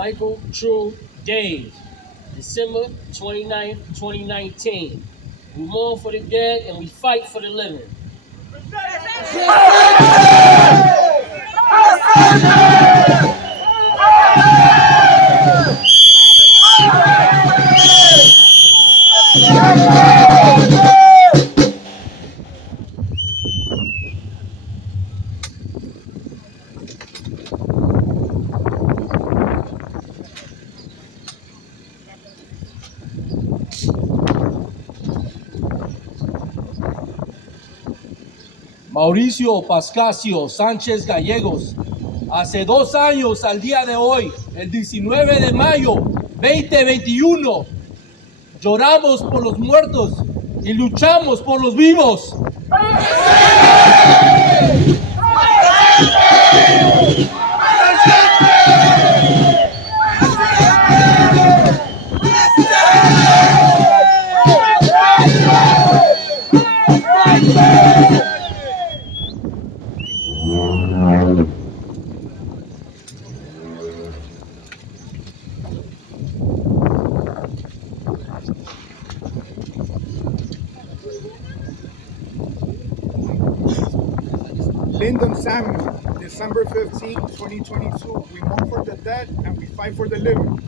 Michael True Days, December 29th, 2019. We mourn for the dead and we fight for the living. Mauricio Pascasio Sánchez Gallegos, hace 2 años al día de hoy, el 19 de mayo 2021, lloramos por los muertos y luchamos por los vivos. Lyndon Samuel, December 15, 2022. We mourn for the dead and we fight for the living.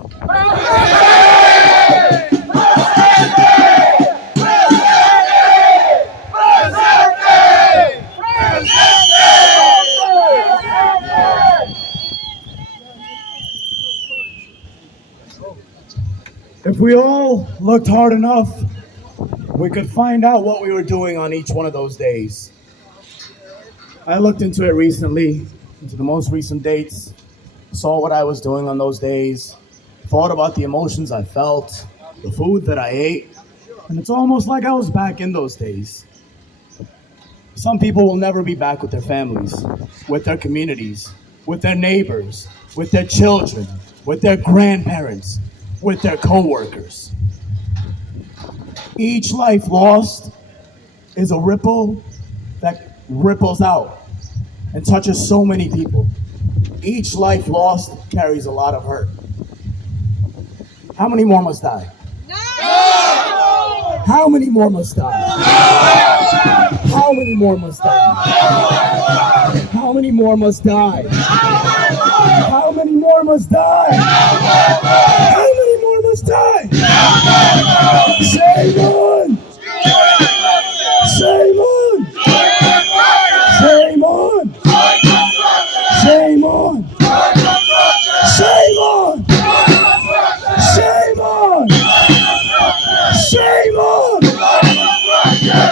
If we all looked hard enough, we could find out what we were doing on each one of those days. I looked into it recently, into the most recent dates, saw what I was doing on those days, thought about the emotions I felt, the food that I ate, and it's almost like I was back in those days. Some people will never be back with their families, with their communities, with their neighbors, with their children, with their grandparents, with their co-workers. Each life lost is a ripple that ripples out and touches so many people. Each life lost carries a lot of hurt. How many more must die? No! How many more must die? No! How many more must die? No! How many more must die? No! How many more must die? No! How many more must die? No! Shame on! Shame on! Shame on! Shame on! Shame on! Shame on! Shame on!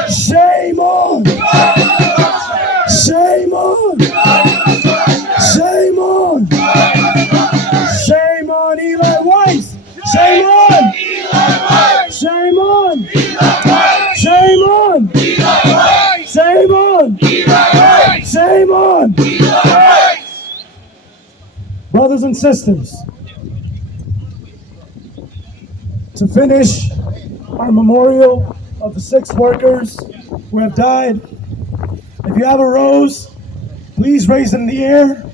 Shame on! Shame on! Shame on! Shame on Eli Weiss! Shame on! Shame on! Shame on! Shame on! Shame on! Brothers and sisters, to finish our memorial of the 6 workers who have died, if you have a rose, please raise it in the air.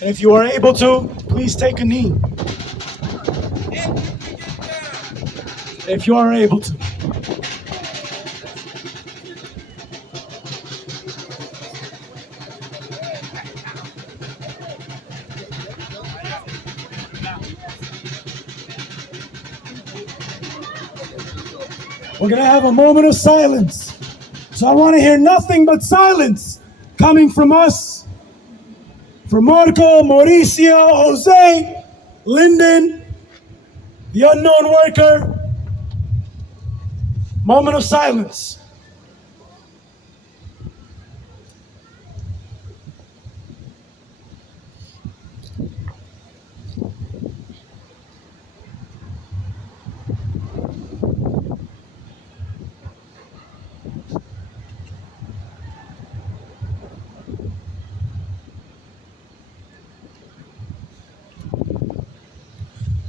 And if you are able to, please take a knee. If you are able to. We're going to have a moment of silence. So I want to hear nothing but silence coming from us, from Marco, Mauricio, Jose, Lyndon, the unknown worker. Moment of silence.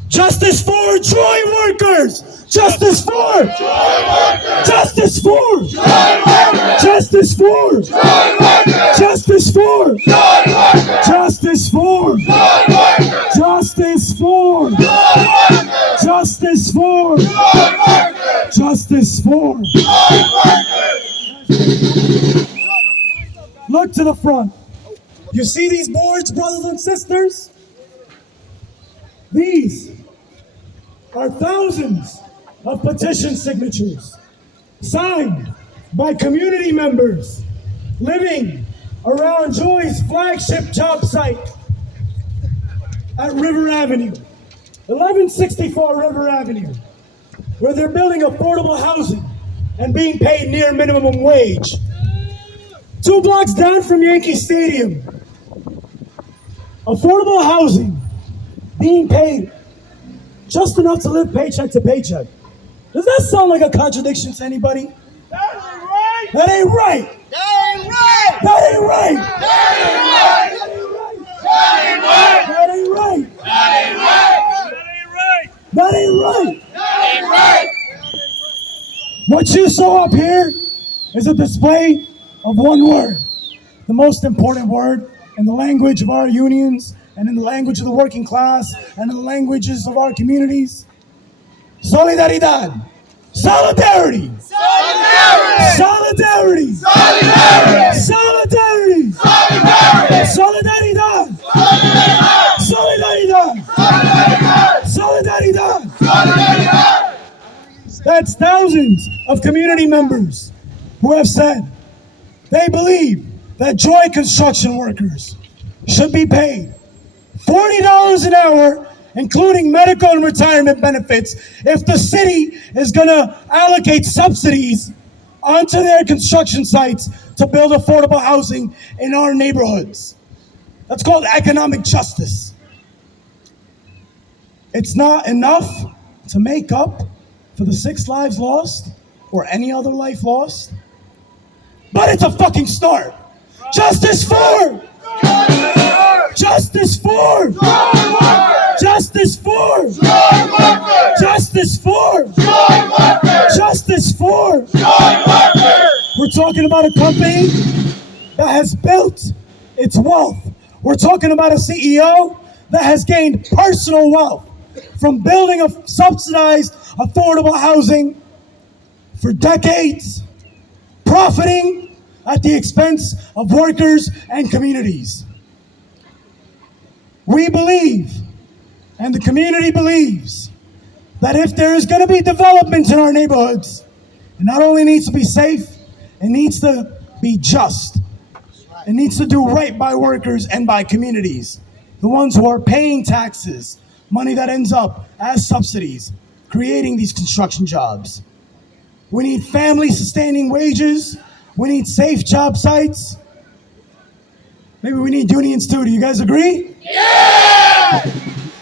Justice for Troy workers! Justice for Troy workers! Justice for Troy workers! Justice for Troy workers! Justice for Troy workers! Justice for Troy look to the front. You see these boards, brothers and sisters? These are thousands of petition signatures signed by community members living around Joy's flagship job site at River Avenue, 1164 River Avenue, where they're building affordable housing and being paid near minimum wage. 2 blocks down from Yankee Stadium, affordable housing being paid just enough to live paycheck to paycheck. Does that sound like a contradiction to anybody? That ain't right! That ain't right! That ain't right! That ain't right! That ain't right! That ain't right! That ain't right! That ain't right! What you saw up here is a display of one word, the most important word in the language of our unions and in the language of the working class and in the languages of our communities. Solidaridad. Solidarity. Solidarity. Solidarity. Solidarity. Solidarity. Solidaridad. Solidaridad. Solidaridad. Solidaridad. That's thousands of community members who have said they believe that Joy construction workers should be paid $40 an hour, including medical and retirement benefits, if the city is going to allocate subsidies onto their construction sites to build affordable housing in our neighborhoods. That's called economic justice. It's not enough to make up for the 6 lives lost or any other life lost, but it's a fucking start. Justice for! Justice for! Justice for! Justice for! Justice for! We're talking about a company that has built its wealth. We're talking about a CEO that has gained personal wealth from building a subsidized affordable housing for decades, profiting at the expense of workers and communities. We believe, and the community believes, that if there is going to be development in our neighborhoods, it not only needs to be safe, it needs to be just. It needs to do right by workers and by communities, the ones who are paying taxes, money that ends up as subsidies, creating these construction jobs. We need family-sustaining wages. We need safe job sites. Maybe we need unions too. Do you guys agree? Yeah!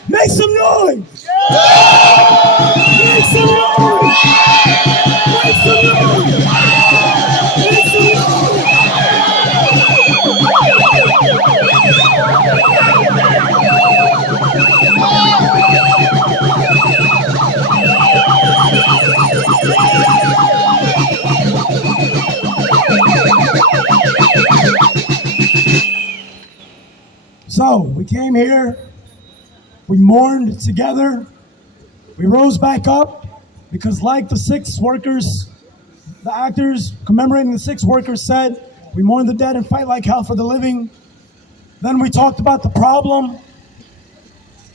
Make some noise! Yeah! Make some noise! Make some noise! Make some noise! So, we came here, we mourned together, we rose back up, because like the 6 workers, the actors commemorating the 6 workers said, we mourn the dead and fight like hell for the living. Then we talked about the problem.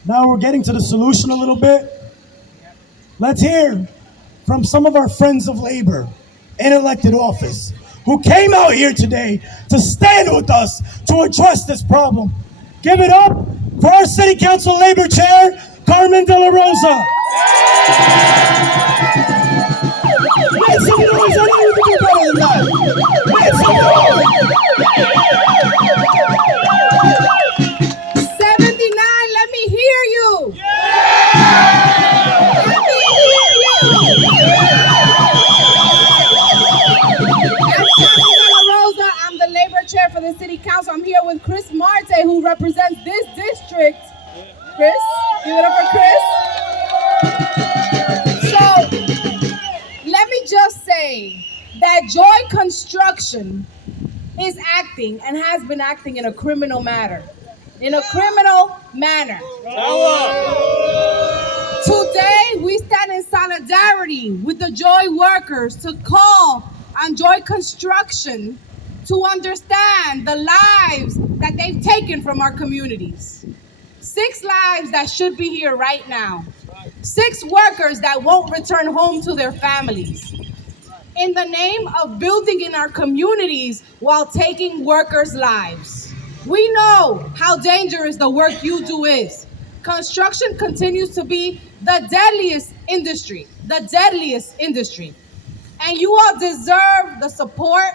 Now we're getting to the solution a little bit. Let's hear from some of our friends of labor in elected office who came out here today to stand with us to address this problem. Give it up for our City Council Labor Chair, CARMEN de la Rosa. Make some noise, I know you can do better than that. Make some noise. 79, let me hear you. Let me hear you. I'm CARMEN de la Rosa. I'm the Labor Chair for the City Council. I'm here with Chris MARTE, who represents this district. Chris, give it up for Chris. So, let me just say that Joy Construction is acting and has been acting in a criminal manner. In a criminal manner. Today, we stand in solidarity with the Joy workers to call on Joy Construction to understand the lives that they've taken from our communities. 6 lives that should be here right now. 6 workers that won't return home to their families. In the name of building in our communities while taking workers' lives. We know how dangerous the work you do is. Construction continues to be the deadliest industry. And you all deserve the support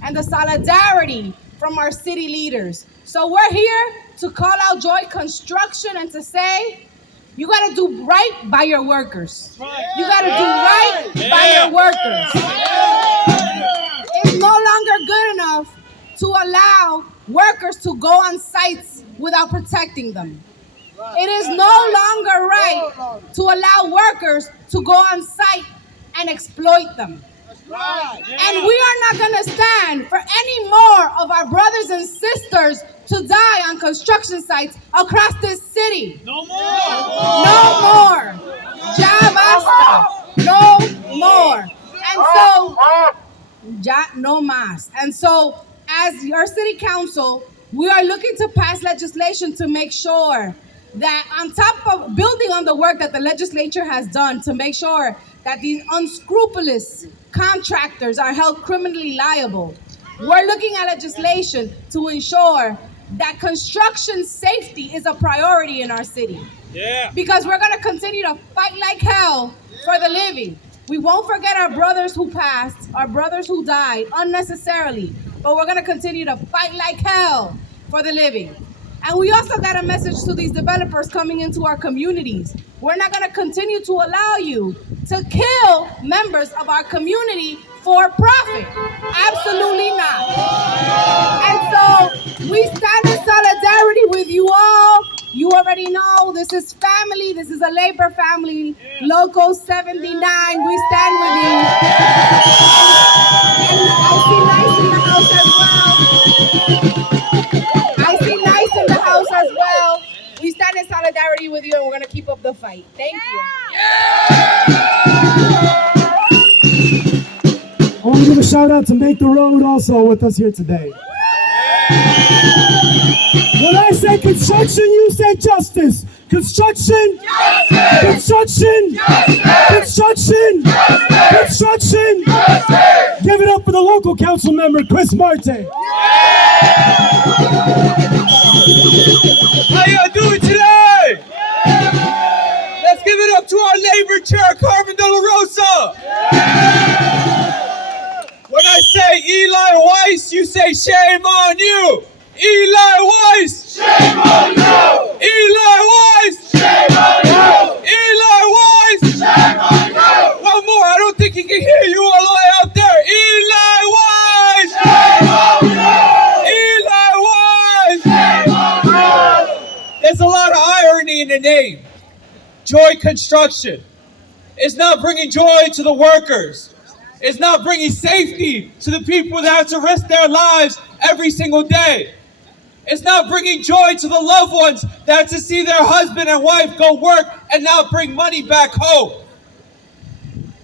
and the solidarity from our city leaders. So we're here to call out Joy Construction and to say, you gotta do right by your workers. You gotta do right by your workers. It's no longer good enough to allow workers to go on sites without protecting them. It is no longer right to allow workers to go on site and exploit them. And we are not going to stand for any more of our brothers and sisters to die on construction sites across this city. No more. No more. Ya basta. No more. And so, ya no más. And so, as your city council, we are looking to pass legislation to make sure that on top of building on the work that the legislature has done to make sure that these unscrupulous contractors are held criminally liable, we're looking at legislation to ensure that construction safety is a priority in our city. Yeah. Because we're going to continue to fight like hell for the living. We won't forget our brothers who passed, our brothers who died unnecessarily, but we're going to continue to fight like hell for the living. And we also got a message to these developers coming into our communities. We're not going to continue to allow you to kill members of our community for profit. Absolutely not. And so we stand in solidarity with you all. You already know this is family. This is a labor family. Local 79. We stand with you. And I see Nice in the house as well. As well. We stand in solidarity with you and we're going to keep up the fight. Thank you. I want to give a shout out to Make the Road also with us here today. When I say construction, you say justice. Construction. Justice. Construction. Justice. Construction. Justice. Construction. Justice. Give it up for the local council member, Chris MARTE. How y'all doing today? Let's give it up to our labor chair, CARMEN de la ROSA. When I say Eli Weiss, you say shame on you. Eli Weiss! Shame on you! Eli Weiss! Shame on you! Eli Weiss! Shame on you! One more, I don't think he can hear you all the way out there. Eli Weiss! Shame on you! Eli Weiss! Shame on you! There's a lot of irony in the name. Joy Construction. It's not bringing joy to the workers. It's not bringing safety to the people that have to risk their lives every single day. It's not bringing joy to the loved ones that have to see their husband and wife go work and not bring money back home.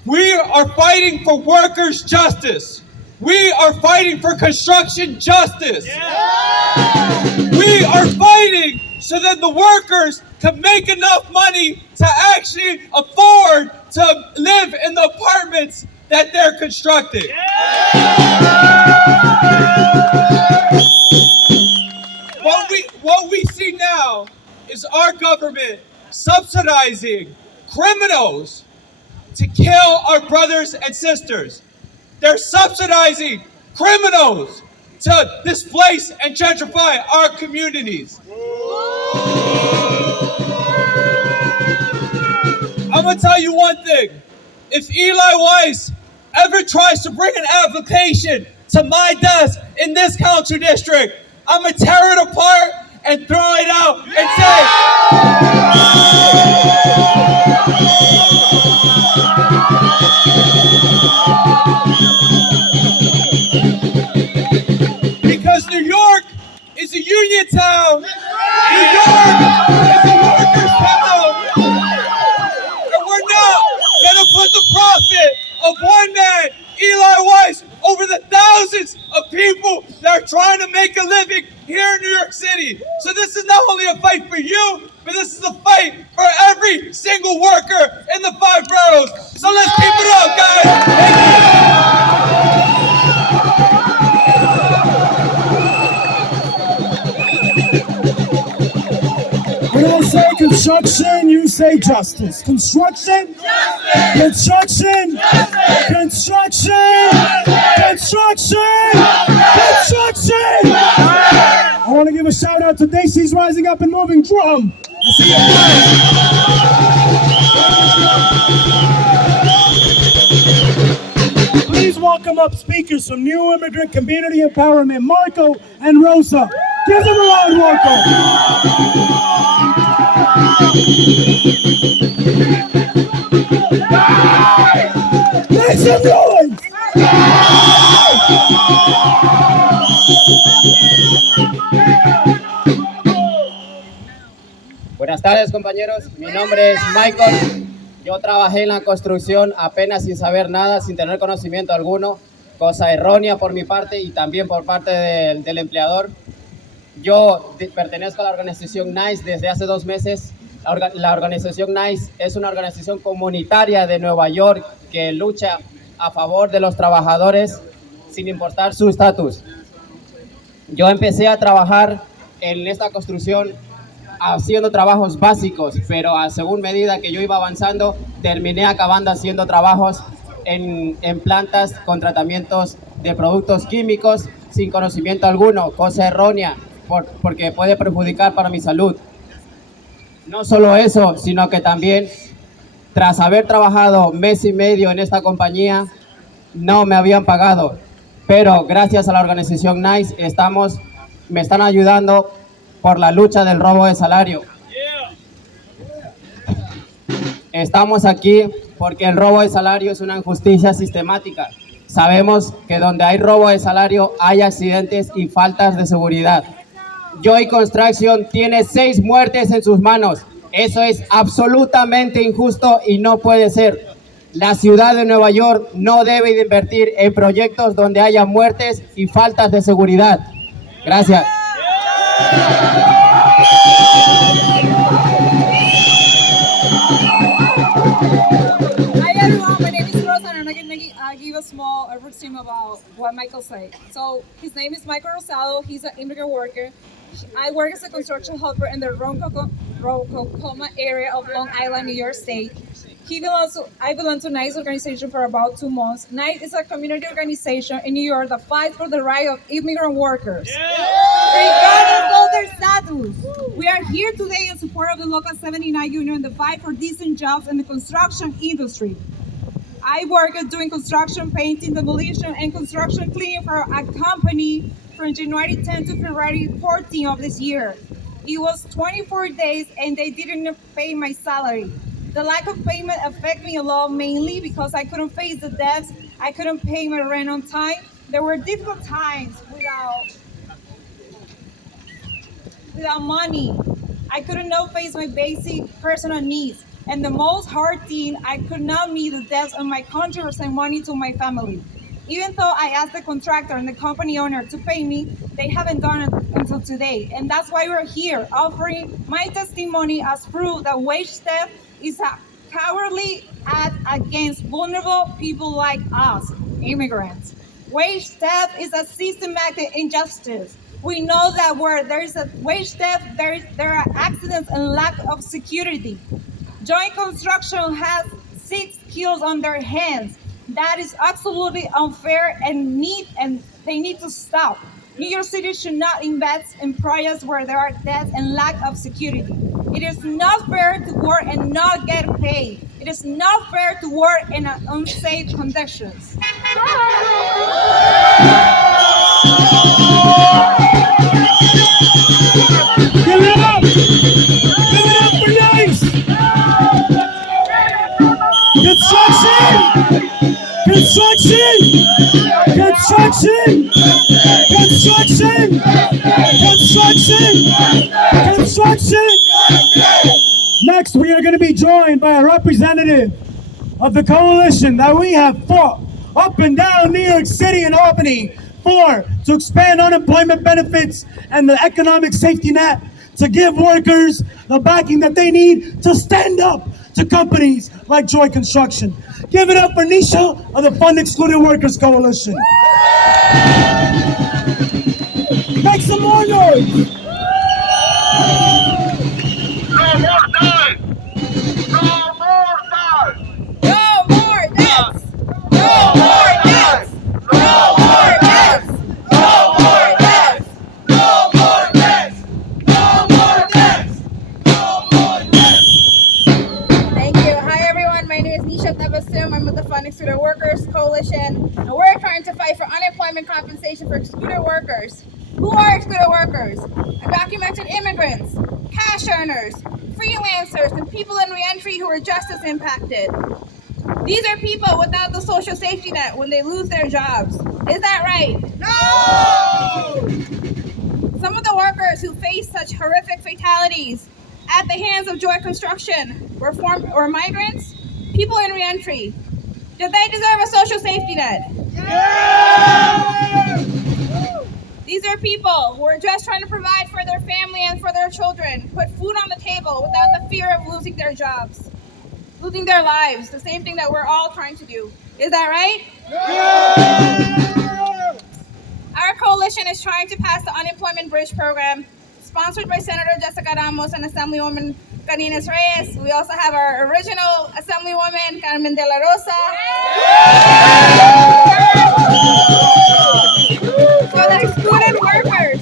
We are fighting for workers' justice. We are fighting for construction justice. Yeah. We are fighting so that the workers can make enough money to actually afford to live in the apartments that they're constructing. What we see now is our government subsidizing criminals to kill our brothers and sisters. They're subsidizing criminals to displace and gentrify our communities. I'm gonna tell you one thing. If Eli Weiss ever tries to bring an application to my desk in this council district, I'm gonna tear it apart and throw it out and say, because New York is a union town. New York is a workers' town. And we're not gonna put the profit of one man, Eli Weiss, over the thousands of people that are trying to make a living here in New York City. So this is not only a fight for you, but this is a fight for every single worker in the 5 boroughs. So let's keep it up, guys. We don't say construction, you say justice. Construction? Justice! Construction? Justice! Construction! Justice! Construction! Justice! Construction! Justice! I want to give a shout out to Daisy's Rising Up and Moving Drum. Please welcome up speakers from New Immigrant Community Empowerment, Marco and Rosa. Give them a round welcome. Make some noise! Buenas tardes, compañeros. Mi nombre es Michael. Yo trabajé en la construcción apenas sin saber nada, sin tener conocimiento alguno, cosa errónea por mi parte y también por parte del empleador. Yo pertenezco a la organización NICE desde hace 2 meses. La organización NICE es una organización comunitaria de Nueva York que lucha a favor de los trabajadores sin importar su estatus. Yo empecé a trabajar en esta construcción haciendo trabajos básicos, pero a según medida que yo iba avanzando, terminé acabando haciendo trabajos en plantas con tratamientos de productos químicos sin conocimiento alguno, cosa errónea, porque puede perjudicar para mi salud. No solo eso, sino que también, tras haber trabajado 1 mes y medio en esta compañía, no me habían pagado. Pero gracias a la organización NICE me están ayudando por la lucha del robo de salario. Estamos aquí porque el robo de salario es una injusticia sistemática. Sabemos que donde hay robo de salario hay accidentes y faltas de seguridad. Joy Construction tiene 6 muertes en sus manos. Eso es absolutamente injusto y no puede ser. La ciudad de Nueva York no debe de invertir en proyectos donde haya muertes y faltas de seguridad. Gracias. Hi everyone, my name is Rosa and I'm going to give a small resume about what Michael said. So his name is Michael Rosado, he's an immigrant worker. I work as a construction helper in the Ronkonkoma area of Long Island, New York State. I belong to NICE organization for about 2 months. NICE is a community organization in New York that fights for the right of immigrant workers. Regardless of their status. We are here today in support of the Local 79 union in the fight for decent jobs in the construction industry. I work doing construction, painting, demolition, and construction cleaning for a company from January 10 to February 14 of this year. It was 24 days and they didn't pay my salary. The lack of payment affected me a lot, mainly because I couldn't face the debts, I couldn't pay my rent on time. There were difficult times without money. I couldn't face my basic personal needs. And the most hard thing, I could not meet the debts on my contractors and money to my family. Even though I asked the contractor and the company owner to pay me, they haven't done it until today. And that's why we're here, offering my testimony as proof that wage theft is a cowardly act against vulnerable people like us, immigrants. Wage theft is a systematic injustice. We know that where there is a wage theft, there are accidents and lack of security. Joint construction has 6 kills on their hands. That is absolutely unfair and they need to stop. New York City should not invest in projects where there are deaths and lack of security. It is not fair to work and not get paid. It is not fair to work in unsafe conditions. Give it up! Give it up for NICE! Construction! Construction! Construction! Construction! Construction! Construction! Next, we are going to be joined by a representative of the coalition that we have fought up and down New York City and Albany. 4, to expand unemployment benefits and the economic safety net to give workers the backing that they need to stand up to companies like Joy Construction. Give it up for Nisha of the Fund Excluded Workers Coalition. Make some more noise. I'm with the Fund Excluded Workers Coalition, and we're trying to fight for unemployment compensation for excluded workers. Who are excluded workers? Undocumented immigrants, cash earners, freelancers, and people in reentry who are just as impacted. These are people without the social safety net when they lose their jobs. Is that right? No! Some of the workers who face such horrific fatalities at the hands of Joy Construction were migrants, people in reentry. Do they deserve a social safety net? Yeah! These are people who are just trying to provide for their family and for their children, put food on the table without the fear of losing their jobs, losing their lives, the same thing that we're all trying to do. Is that right? Yeah! Our coalition is trying to pass the Unemployment Bridge Program, sponsored by Senator Jessica Ramos and Assemblywoman Canines Reyes. We also have our original Assemblywoman, Carmen de la Rosa. For the excluded workers.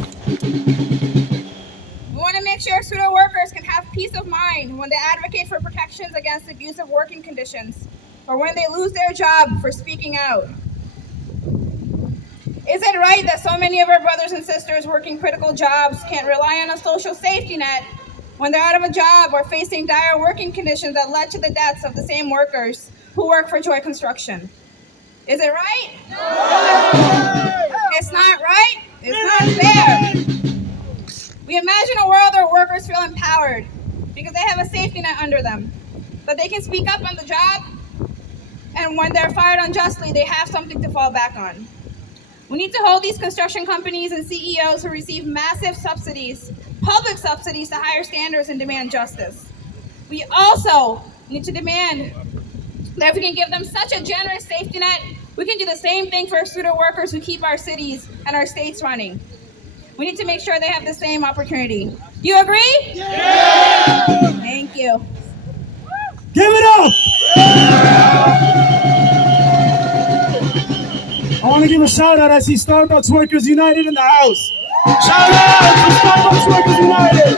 We want to make sure excluded workers can have peace of mind when they advocate for protections against abusive working conditions, or when they lose their job for speaking out. Is it right that so many of our brothers and sisters working critical jobs can't rely on a social safety net when they're out of a job or facing dire working conditions that led to the deaths of the same workers who work for Joy Construction? Is it right? It's not right. It's not fair. We imagine a world where workers feel empowered because they have a safety net under them, that they can speak up on the job, and when they're fired unjustly, they have something to fall back on. We need to hold these construction companies and CEOs who receive massive subsidies, public subsidies, to higher standards and demand justice. We also need to demand that if we can give them such a generous safety net, we can do the same thing for excluded workers who keep our cities and our states running. We need to make sure they have the same opportunity. Do you agree? Yeah! Thank you. Give it up! I want to give a shout out. I see Starbucks Workers United in the house. Shout out to Starbucks Workers United!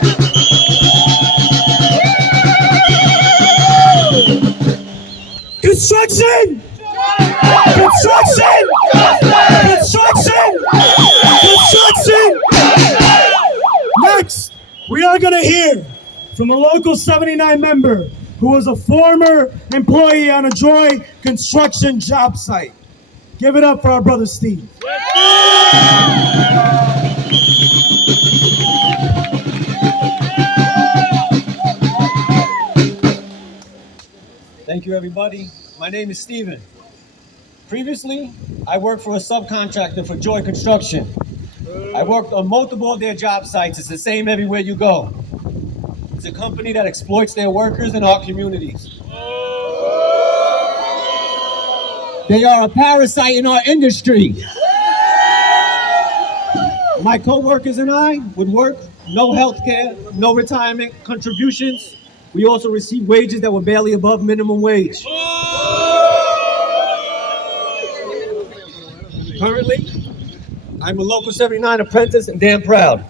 Construction! Construction! Construction! Construction! Next, we are going to hear from a local 79 member who was a former employee on a Joy Construction job site. Give it up for our brother Steve. Thank you, everybody. My name is Steven. Previously, I worked for a subcontractor for Joy Construction. I worked on multiple of their job sites. It's the same everywhere you go. It's a company that exploits their workers in our communities. They are a parasite in our industry. My co-workers and I would work, no health care, no retirement contributions. We also received wages that were barely above minimum wage. Currently, I'm a Local 79 apprentice and damn proud.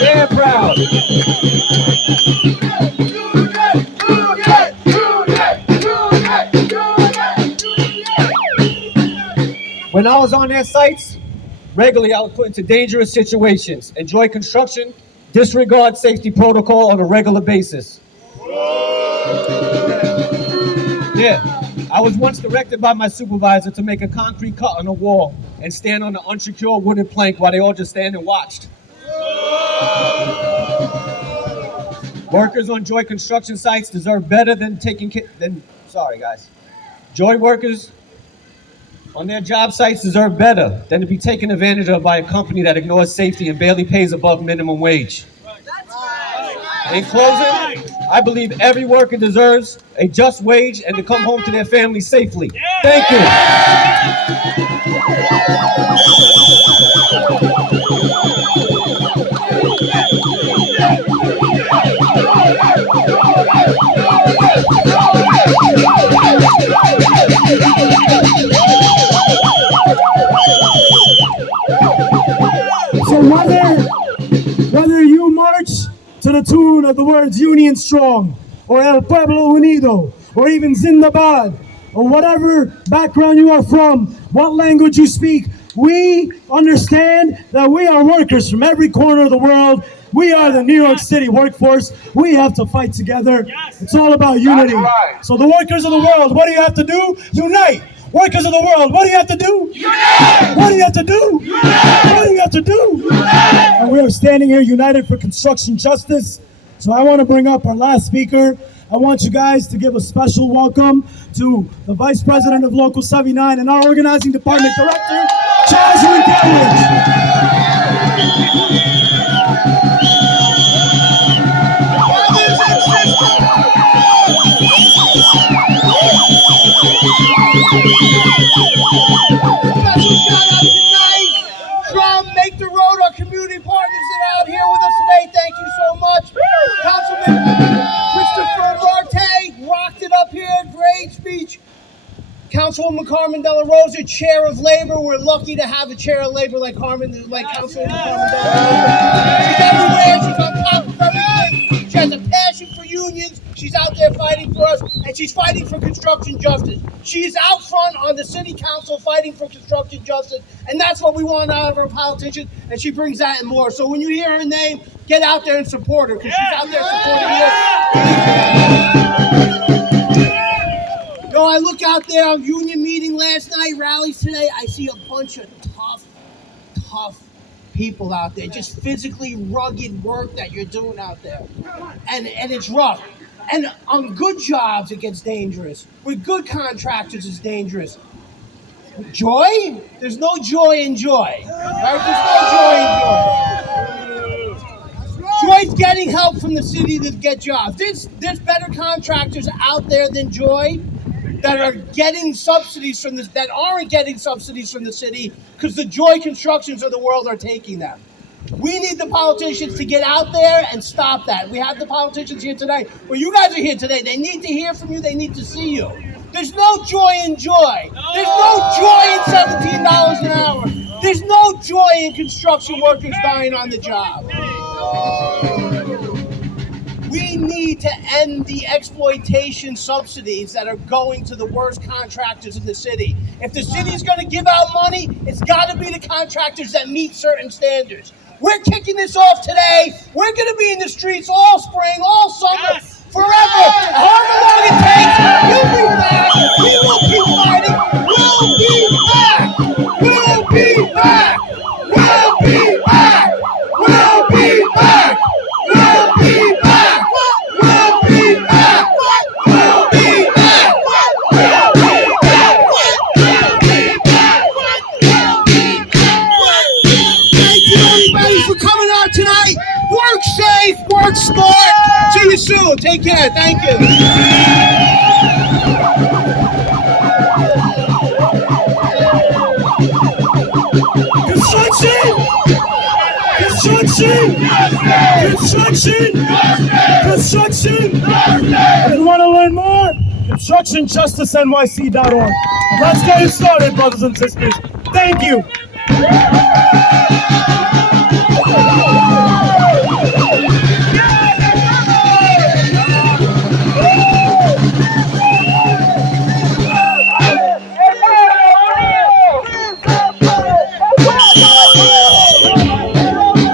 Damn proud. When I was on their sites, regularly I was put into dangerous situations. And Joy Construction disregards safety protocol on a regular basis. Yeah, I was once directed by my supervisor to make a concrete cut on a wall and stand on an unsecured wooden plank while they all just stand and watched. Workers on Joy construction sites deserve better than Joy workers on their job sites deserve better than to be taken advantage of by a company that ignores safety and barely pays above minimum wage. In closing, I believe every worker deserves a just wage and to come home to their families safely. Thank you. So whether you march to the tune of the words Union Strong, or El Pueblo Unido, or even Zindabad, or whatever background you are from, what language you speak, we understand that we are workers from every corner of the world. We are the New York City workforce. We have to fight together. It's all about unity. So the workers of the world, what do you have to do? Unite. Workers of the world, what do you have to do? Unite! What do you have to do? Unite! What do you have to do? Unite! And we are standing here united for construction justice. So I want to bring up our last speaker. I want you guys to give a special welcome to the Vice President of Local 79 and our Organizing Department Director, Charles Rinkowicz. From Make the Road, our community partners that are out here with us today. Thank you so much. Councilman Christopher Marte rocked it up here. Great speech. Councilwoman Carmen de la Rosa, Chair of Labor. We're lucky to have a Chair of Labor like Councilwoman Carmen de la Rosa. She's everywhere. She's on top of everything. She has a passion for unions. She's out there fighting for us, and she's fighting for construction justice. She's out front on the city council fighting for construction justice, and that's what we want out of our politicians, and she brings that and more. So when you hear her name, get out there and support her, because she's out there supporting you. I look out there on union meeting last night, rallies today, I see a bunch of tough people out there, just physically rugged work that you're doing out there, and it's rough. And on good jobs, it gets dangerous. With good contractors, it's dangerous. Joy? There's no joy in joy. Right? There's no joy in joy. Joy's getting help from the city to get jobs. There's better contractors out there than Joy that are getting subsidies from this, that aren't getting subsidies from the city because the Joy Constructions of the world are taking them. We need the politicians to get out there and stop that. We have the politicians here today. Well, you guys are here today. They need to hear from you. They need to see you. There's no joy in joy. There's no joy in $17 an hour. There's no joy in construction workers dying on the job. We need to end the exploitation subsidies that are going to the worst contractors in the city. If the city's going to give out money, it's got to be the contractors that meet certain standards. We're kicking this off today. We're going to be in the streets all spring, all summer, forever. However long it takes, we'll be back. We will keep fighting. We'll be back. We'll be back. We'll be back. We'll be back. We'll be back. We'll be back. We'll be back. We'll be back. Thank you, everybody, for coming out tonight. Work safe, work smart. See you soon. Take care. Thank you. Construction! And want to learn more? ConstructionJusticeNYC.org. Let's get it started, brothers and sisters. Thank you.